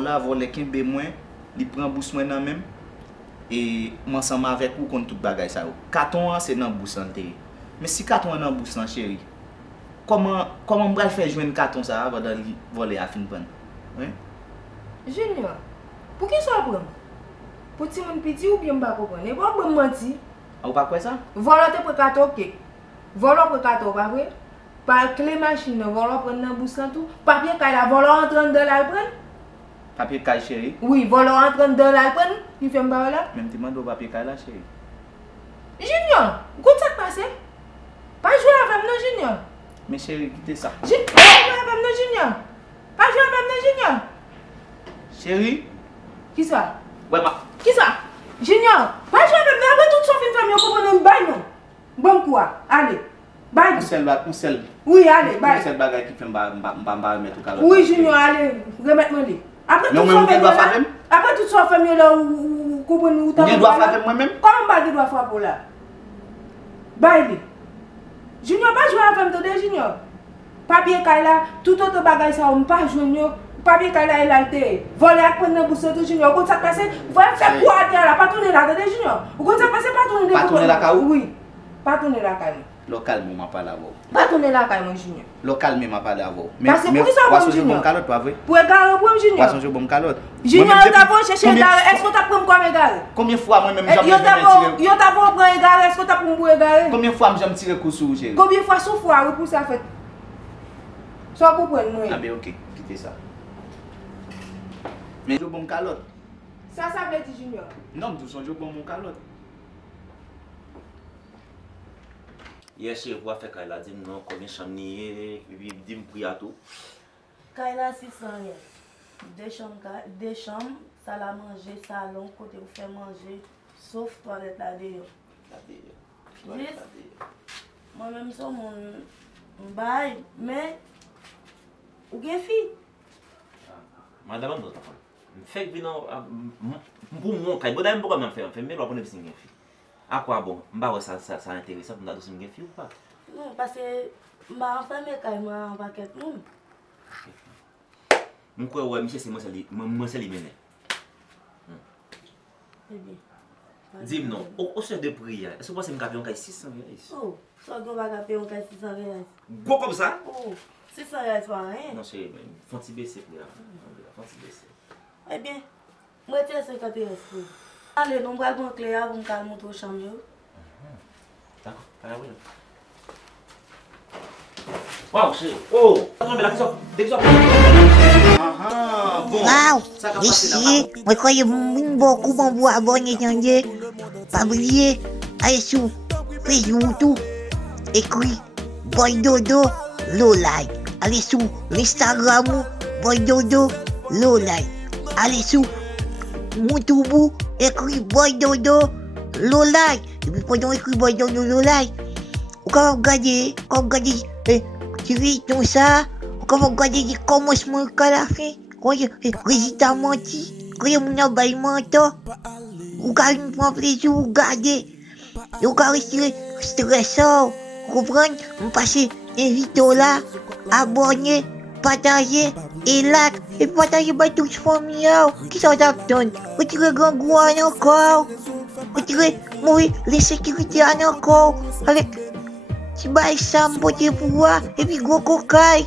Là, voler 15 moins, il prend bourse moi même et ensemble avec ou contre tout bagage ça. Carton c'est dans bourse santé. Mais si carton dans bourse chéri, comment on va faire jouer un carton ça avant de voler à fin prendre? Hein? Junior, pour qui ça prend? Pour ti mon petit ou bien pas comprendre? Et pas bon menti. Ou pas quoi ça? Voler te pour carton OK. Voler pour carton pas vrai? Par clé machine, voler prendre dans bourse tout. Papier kay la voler en train de la prendre. Papier caille chéri. Oui, voler en train de la prendre. Il fait pas là. Même tu demandes papier caille là chéri. Junior, qu'est-ce qui s'est passé? Pas jouer avec nous Junior. Mais chéri, quittez ça. Pas jouer avec nous Junior. Pas jouer avec nous Junior. Chéri? Qui ça? Ouais, ma. Qui ça? Junior, pas jouer avec nous. Après tout ça fin famille, on comprend bail non. Bon quoi? Allez. Bail. On sel. Oui, allez, bail. C'est bagage qui fait m'ba mettre au calme. Oui, Junior, allez, remettre-moi les. Après tout ça famille là. Après tout ça famille là ou comprendre ou ta. Je dois faire moi même. Comment bail doit faire pour là? Bail. Junior pas jouer avec toi Junior. Papier kay là, tout autre bagage ça on pas Junior. Papier kay là il a été volé à prendre dans bourse tout Junior. Quand ça passe, vous allez faire quoi à terre là, pas tourner là Junior. Ou quand ça passe pas tourner. Pas tourner la caou. Oui. Pas tourner la caou. Local m'a pas là. Pas tourner la caou mon Junior. Local m'a pas là. Mais c'est pour ça bon Junior. Calotte pas vrai. Pour égarer pour Junior. Poisson je bon calotte. Junior t'a pas chercher égarer. Est-ce que t'as prendre quoi égarer? Combien fois moi même jamais tirer. Yo t'a pas prendre égarer, est-ce que t'as pour égarer? Combien fois j'aime tirer coup sur chérie? Combien fois sous fois oui pour ça fait. Ça pour prendre moi. Ah ben OK, quittez ça. Mais je bon calotte. Ça veut dire Junior. Non, tout son je bon mon calotte. Hier, chez vous, fait Kayla dit non, combien de chambres nier, puis dit me prier à tout. Kayla 600 yes. Deux chambres, salle à manger, salon, côté où faire manger, sauf toilette là dehors. Moi-même, c'est mon bail, mais ou bien fille. Madame, fait que pour moi, quand je ne peux pas faire, mais là, on ne peut pas. À quoi bon? Ça intéressant pour nous dire si je suis ou pas? Non, parce que je suis enfermé quand je suis en paquet de monde. Je crois que monsieur, c'est moi qui l'ai mené. Dis-moi, au chef de prière, est-ce que vous pensez que je 600 reais? Oh, ça doit pas payer 600 reais. Go comme ça? Oh, 600 reais, c'est pas rien. Non, c'est faut t'y baisser. Eh bien, moi, je suis 50 reais. Allez, nous allons prendre clé pour me monter au chambre. D'accord, allez, oui. Wow, c'est. Oh! Wow! Ici, moi, croyez beaucoup mon bois abonné, pas oublier, allez sur Facebook, tout, écrit Boy Dodo, low like. Allez sur l'Instagram, Boy Dodo, low like. Allez sur YouTube, écrit Boy Dodo, low like. Et puis pendant écrit Boy Dodo, low like, quand vous regardez, tu vis tout ça, quand vous regardez les commencements à la fin, quand il y a les résultats mentis, quand il y a mon abeille menton, vous prendre plaisir, vous regardez, et vous restez stressant, vous comprenez, vous passez invité là, abonner, partager, et like, et partager par tous les familles, qui sont attendus, retirez grand gouane encore, retirez, les sécurités encore, avec, tu bailles ça, pour pouvoir, et puis gros cocaille.